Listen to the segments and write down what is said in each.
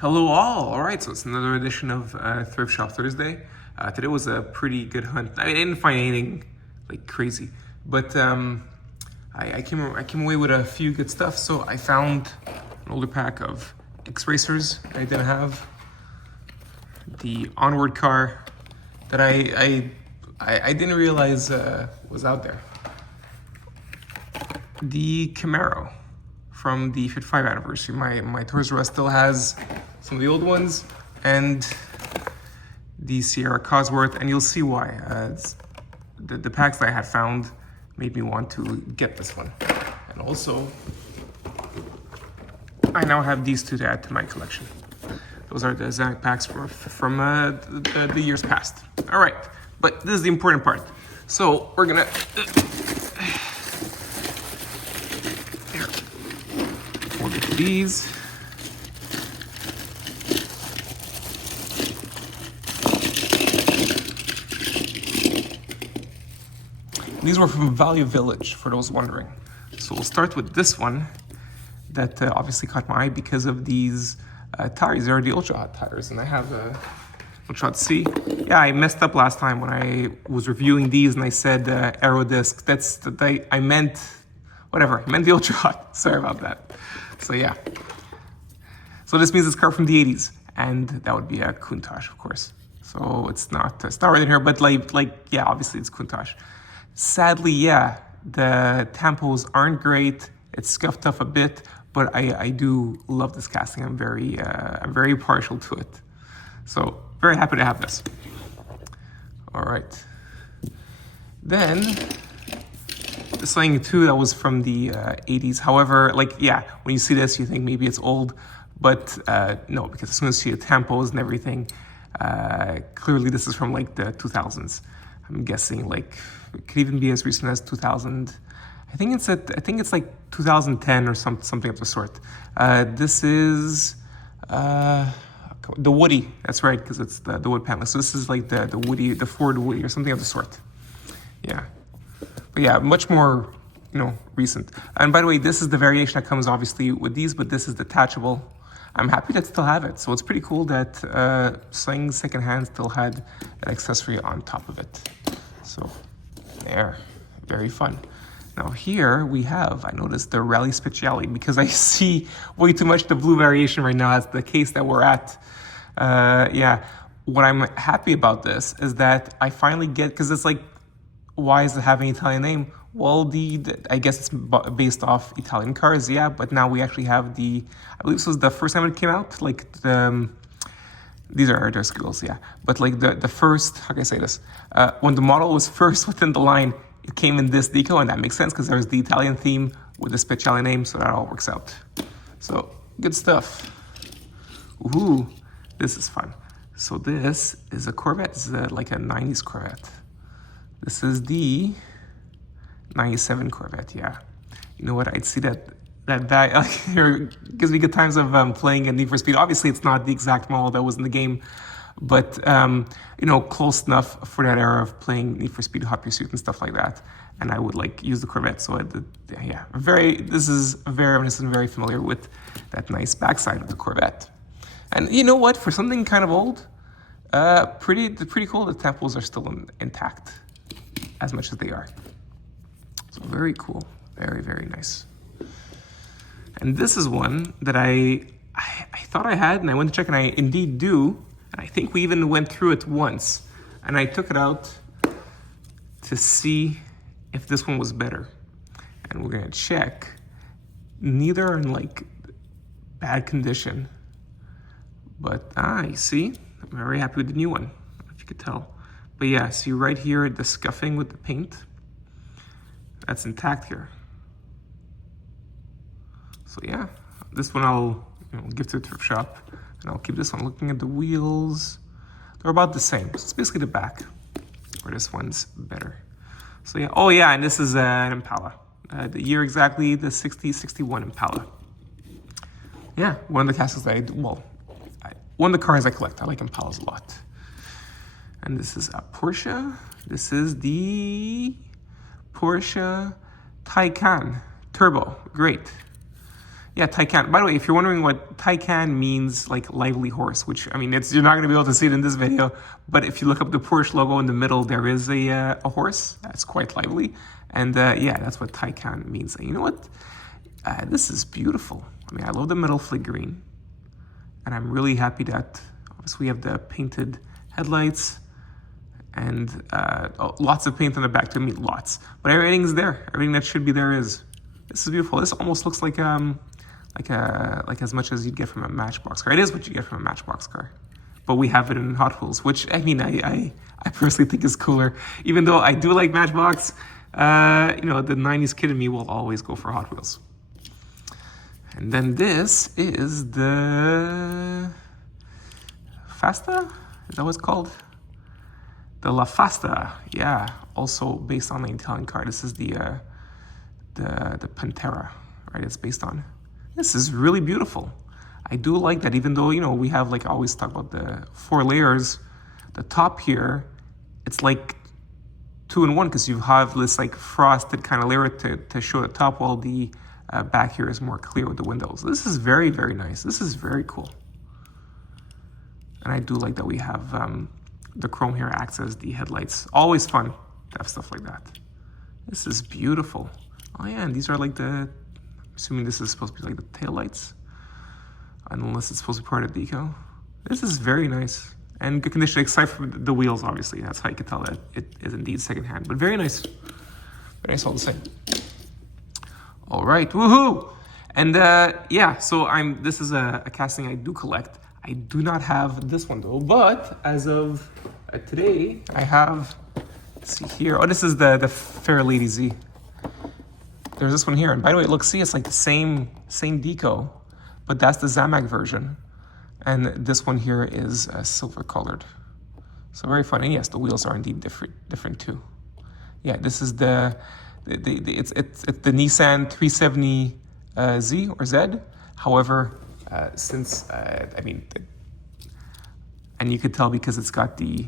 Hello all right, so it's another edition of Thrift Shop Thursday. Today was a pretty good hunt. I didn't find anything like crazy, but I came away with a few good stuff. So I found an older pack of X-Racers I didn't have, the Onward car that I didn't realize was out there, the Camaro from the 55 anniversary. My Toys R Us still has some of the old ones, and the Sierra Cosworth, and you'll see why. The packs that I had found made me want to get this one. And also, I now have these two to add to my collection. Those are the exact packs from the years past. All right, but this is the important part. So we're gonna, we'll get to these. These were from Value Village, for those wondering. So we'll start with this one that obviously caught my eye because of these tires. They're the Ultra Hot tires, and I have a Ultra Hot C. Yeah, I messed up last time when I was reviewing these and I said Aero Disc. I meant, whatever, I meant the Ultra Hot. Sorry about that. So yeah. So this means it's car from the 80s, and that would be a Countach, of course. So it's not right in here, but like yeah, obviously it's Countach. Sadly, yeah, the tampos aren't great. It's scuffed up a bit, but I do love this casting. I'm very partial to it. So very happy to have this. All right. Then this thing too, that was from the 80s. However, like, yeah, when you see this, you think maybe it's old, but no, because as soon as you see the tampos and everything, clearly this is from like the 2000s. I'm guessing like it could even be as recent as 2000. I think it's like 2010 or something of the sort. This is the Woody. That's right, because it's the wood panel. So this is like the Woody, the Ford Woody or something of the sort. Yeah, but yeah, much more recent. And by the way, this is the variation that comes obviously with these, but this is detachable. I'm happy that still have it. So it's pretty cool that Sling Secondhand still had an accessory on top of it. So there, very fun. Now here we have, I noticed the Rally Speciale, because I see way too much the blue variation right now. That's the case that we're at. Yeah, what I'm happy about this is that I finally get, because it's like, why does it have an Italian name? Well, I guess it's based off Italian cars, yeah, but now we actually have I believe this was the first time it came out, like these are their skills, yeah. But like the first, how can I say this? When the model was first within the line, it came in this deco, and that makes sense because there's the Italian theme with the Speciale name, so that all works out. So, good stuff. Ooh, this is fun. So this is a Corvette. This is like a 90s Corvette. This is the 97 Corvette, yeah. You know what, I'd see that gives me good times of playing a Need for Speed. Obviously, it's not the exact model that was in the game, but close enough for that era of playing Need for Speed, Hot Pursuit and stuff like that. And I would like use the Corvette, so yeah, this is very reminiscent, very familiar with that nice backside of the Corvette. And you know what, for something kind of old, pretty cool. The temples are still intact, as much as they are. So very cool, very, very nice. And this is one that I thought I had, and I went to check, and I indeed do. And I think we even went through it once. And I took it out to see if this one was better. And we're gonna check. Neither are in like bad condition. But you see, I'm very happy with the new one. I don't know if you could tell. But yeah, see right here, the scuffing with the paint. That's intact here. So yeah, this one I'll give to a thrift shop, and I'll keep this one. Looking at the wheels, they're about the same. So it's basically the back, where this one's better. So yeah, oh yeah, and this is an Impala. The year exactly, the 61 Impala. Yeah, one of the castles that one of the cars I collect. I like Impalas a lot. And this is a Porsche. This is the Porsche Taycan Turbo. Great. Yeah, Taycan. By the way, if you're wondering what Taycan means, like lively horse, which I mean, you're not going to be able to see it in this video, but if you look up the Porsche logo in the middle, there is a horse that's quite lively, and yeah, that's what Taycan means. And you know what? This is beautiful. I mean, I love the metal flake green, and I'm really happy that obviously we have the painted headlights and lots of paint on the back. To me, lots, but everything's there. Everything that should be there is. This is beautiful. This almost looks like as much as you'd get from a Matchbox car. It is what you get from a Matchbox car, but we have it in Hot Wheels, which I mean, I personally think is cooler. Even though I do like Matchbox, you know, the '90s kid in me will always go for Hot Wheels. And then this is the Fasta. Is that what it's called? The La Fasta. Yeah, also based on the Italian car. This is the Pantera, right? It's based on. This is really beautiful. I do like that, even though, you know, we have, like, I always talk about the 4 layers. The top here, it's like 2 in 1 because you have this like frosted kind of layer to show the top, while the back here is more clear with the windows. This is very, very nice. This is very cool. And I do like that we have the chrome here acts as the headlights. Always fun to have stuff like that. This is beautiful. Oh yeah, and these are like I'm assuming this is supposed to be like the tail lights, unless it's supposed to be part of the decal. This is very nice and good condition, except for the wheels, obviously. That's how you can tell that it is indeed secondhand, but very nice. Very nice all the same. All right, woohoo! And yeah, so this is a casting I do collect. I do not have this one though, but as of today, I have, let's see here. Oh, this is the Fair Lady Z. There's this one here, and by the way, look, see, it's like the same deco, but that's the Zamac version, and this one here is silver colored. So very fun. And yes, the wheels are indeed different too. Yeah, this is it's the Nissan 370 Z or Z. However, since I mean, and you could tell because it's got the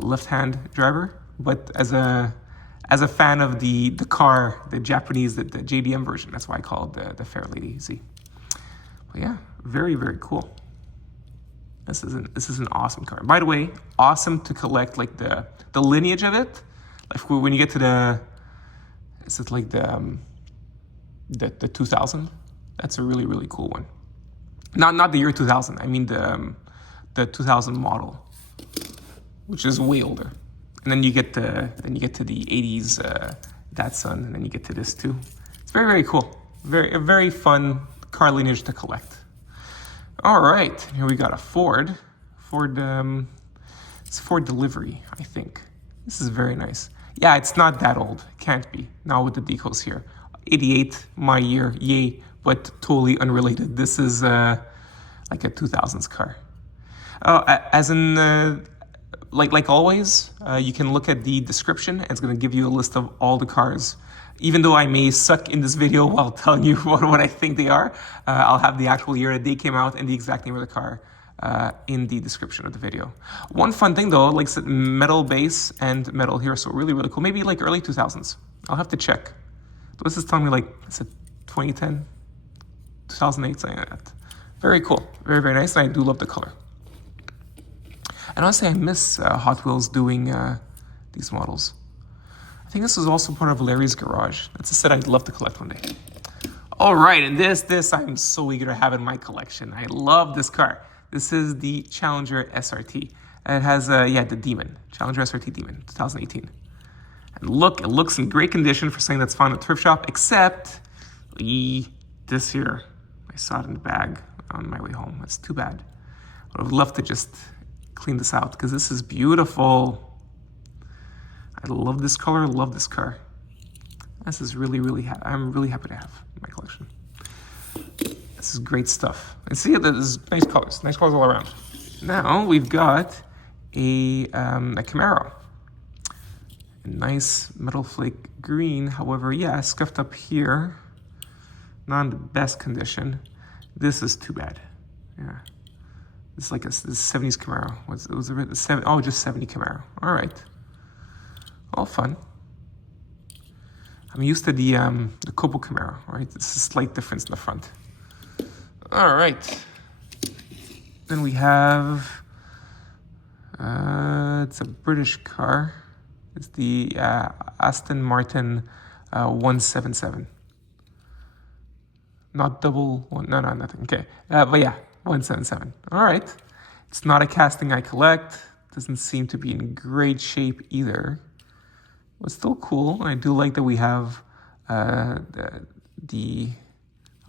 left-hand driver, but as a fan of the car, the Japanese, the JDM version, that's why I call it the Fair Lady Z. But yeah, very, very cool. This is an awesome car. By the way, awesome to collect, like the lineage of it. Like when you get to is it like the 2000? That's a really, really cool one. Not the year 2000. I mean the 2000 model, which is way older. And then you get to the 80s Datsun, and then you get to this too. It's very, very cool. A very fun car lineage to collect. All right, here we got a Ford. It's Ford Delivery, I think. This is very nice. Yeah, it's not that old. Can't be. Now with the decals here. 88, my year, yay, but totally unrelated. This is like a 2000s car. As in, like always, you can look at the description, and it's going to give you a list of all the cars. Even though I may suck in this video while telling you what I think they are, I'll have the actual year that they came out and the exact name of the car in the description of the video. One fun thing though, like metal base and metal here, so really, really cool. Maybe like early 2000s. I'll have to check. This is telling me like, is it 2010, 2008, something like that. Very cool. Very, very nice, and I do love the color. And honestly, I miss Hot Wheels doing these models. I think this is also part of Larry's garage. That's a set I'd love to collect one day. All right, and this I'm so eager to have in my collection. I love this car. This is the Challenger SRT. And it has, the Demon. Challenger SRT Demon, 2018. And look, it looks in great condition for something that's found at a thrift shop, except this here. I saw it in the bag on my way home. That's too bad. I would love to just clean this out because this is beautiful. I love this color, love this car. This is really, really, I'm really happy to have in my collection. This is great stuff. And see, there's nice colors all around. Now we've got a Camaro. A nice metal flake green, however, yeah, scuffed up here. Not in the best condition. This is too bad. Yeah. It's like this 70s Camaro. Just 70 Camaro. All right. All fun. I'm used to the COPO Camaro, right? It's a slight difference in the front. All right. Then we have, it's a British car. It's the Aston Martin 177. Not double one, no, nothing. Okay, but yeah, 177. All right. It's not a casting I collect. Doesn't seem to be in great shape either. But still cool. I do like that we have I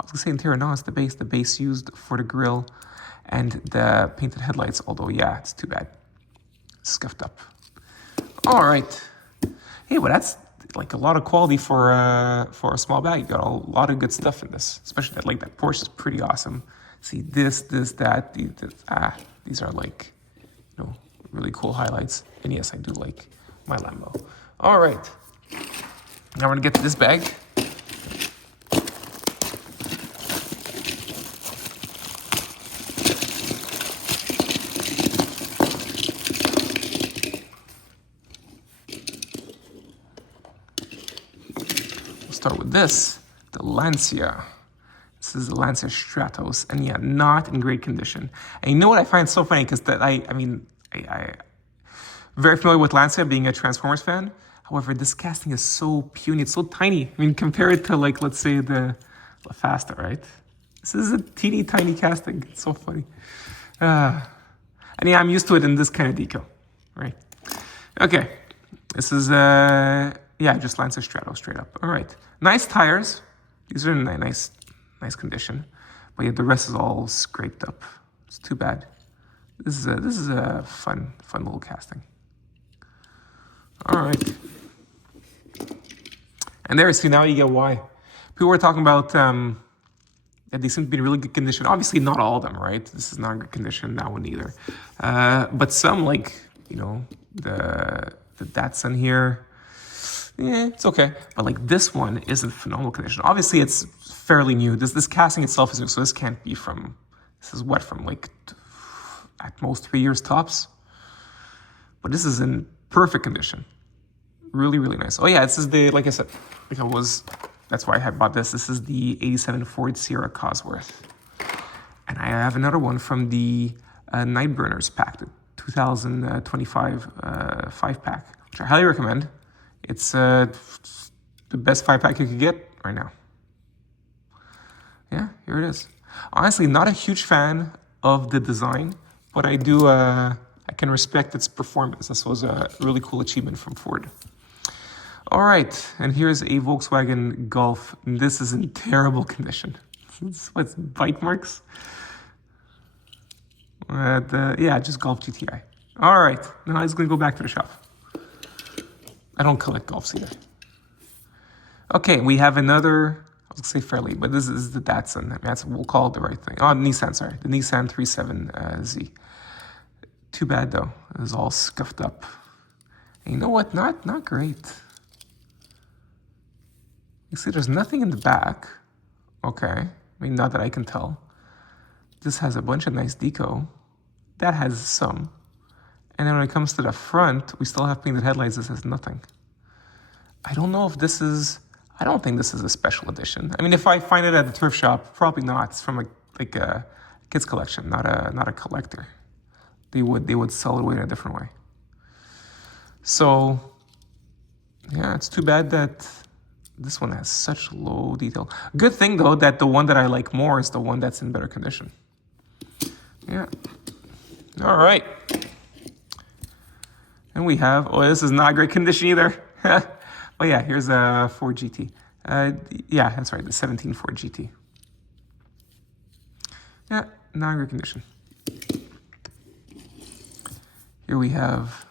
was gonna say interior, no, it's the base used for the grille and the painted headlights, although yeah, it's too bad. Scuffed up. All right. Hey, well that's like a lot of quality for a small bag. You got a lot of good stuff in this, especially that that Porsche is pretty awesome. See this, that, these are like, really cool highlights. And yes, I do like my Lambo. All right, now we're gonna get to this bag. Start with this, the Lancia. This is the Lancia Stratos, and yeah, not in great condition. And you know what I find so funny, because that I'm very familiar with Lancia, being a Transformers fan. However, this casting is so puny, it's so tiny. I mean, compare it to let's say the Fasta, right? This is a teeny tiny casting. It's so funny. And yeah, I'm used to it in this kind of decal, right? Okay, this is just Lancia Stratos straight up. All right, nice tires. These are in nice condition, but yeah, the rest is all scraped up. It's too bad. This is a fun little casting. All right, and there, see, now you get why people were talking about that they seem to be in really good condition. Obviously, not all of them, right? This is not in good condition. That one either. But some, like the Datsun here. Yeah, it's okay. But this one is in phenomenal condition. Obviously, it's fairly new. This casting itself is new, so this can't be from, this is what, from at most 3 years tops. But this is in perfect condition. Really, really nice. Oh yeah, this is the, like I said, that's why I had bought this. This is the 87 Ford Sierra Cosworth. And I have another one from the Nightburners pack, the 2025 5-pack, which I highly recommend. It's the best 5-pack you could get right now. Yeah, here it is. Honestly, not a huge fan of the design, but I do, I can respect its performance. This was a really cool achievement from Ford. All right, and here's a Volkswagen Golf. This is in terrible condition. What's bite marks? Yeah, just Golf GTI. All right, now I'm gonna go back to the shop. I don't collect Golfs either. Okay, we have another, I was gonna say fairly, but this is the Datsun. We'll call it the right thing. Oh, Nissan, sorry. The Nissan 37Z. Too bad though, it was all scuffed up. And you know what, not great. You see there's nothing in the back. Okay, I mean, not that I can tell. This has a bunch of nice deco. That has some. And then when it comes to the front, we still have painted headlights. This has nothing. I don't know if this is, I don't think this is a special edition. I mean, if I find it at the thrift shop, probably not. It's from a kid's collection, not a collector. They would sell it away in a different way. So, yeah, it's too bad that this one has such low detail. Good thing though that the one that I like more is the one that's in better condition. Yeah. All right. And we have, oh, this is not great condition either. But yeah, here's a Ford GT. Yeah, that's right, the 17 Ford GT. Yeah, not in great condition. Here we have,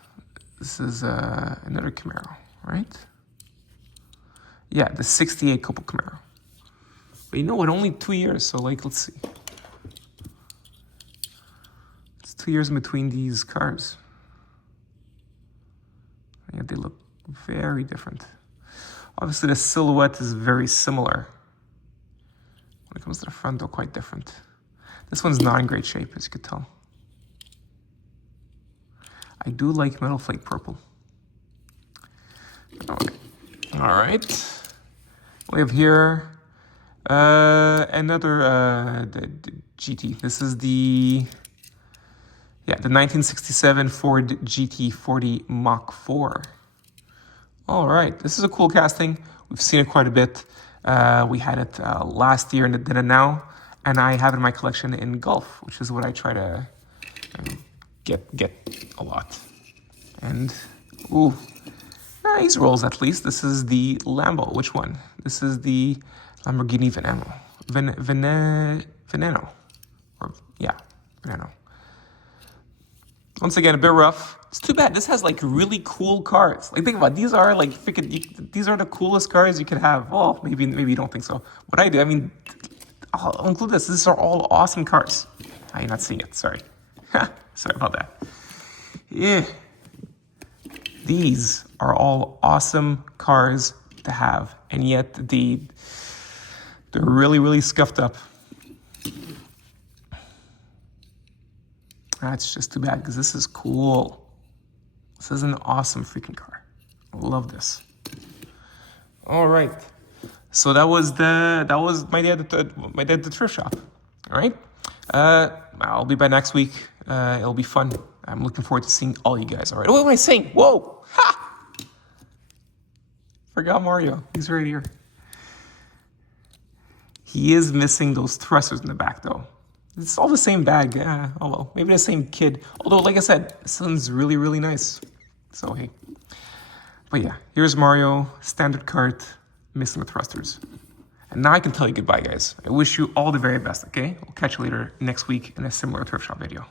this is another Camaro, right? Yeah, the 68 COPO Camaro. But you know what, only 2 years, so let's see. It's 2 years in between these cars. Yeah, they look very different. Obviously, the silhouette is very similar. When it comes to the front, they're quite different. This one's not in great shape, as you could tell. I do like metal flake purple. All right. We have here another GT. This is the 1967 Ford GT40 Mach 4. All right, this is a cool casting. We've seen it quite a bit. We had it last year and it did it now. And I have it in my collection in Golf, which is what I try to get a lot. And, ooh, nice rolls at least. This is the Lambo. Which one? This is the Lamborghini Veneno. Veneno. Veneno. Once again, a bit rough. It's too bad. This has like really cool cars. Like think about it. These are like freaking. These are the coolest cars you could have. Well, maybe you don't think so. What I do, I mean, I'll include this. These are all awesome cars. Oh, you're not seeing it. Sorry. Sorry about that. Yeah. These are all awesome cars to have, and yet they're really, really scuffed up. That's just too bad because this is cool. This is an awesome freaking car. I love this. All right. So that was my day at the thrift shop. All right. I'll be back next week. It'll be fun. I'm looking forward to seeing all you guys. All right. What am I saying? Whoa! Ha! Forgot Mario. He's right here. He is missing those thrusters in the back, though. It's all the same bag. Oh well, maybe the same kid. Although, like I said, this one's really, really nice. So hey. But yeah, here's Mario, standard Kart, missing the thrusters. And now I can tell you goodbye, guys. I wish you all the very best. Okay, we'll catch you later next week in a similar thrift shop video.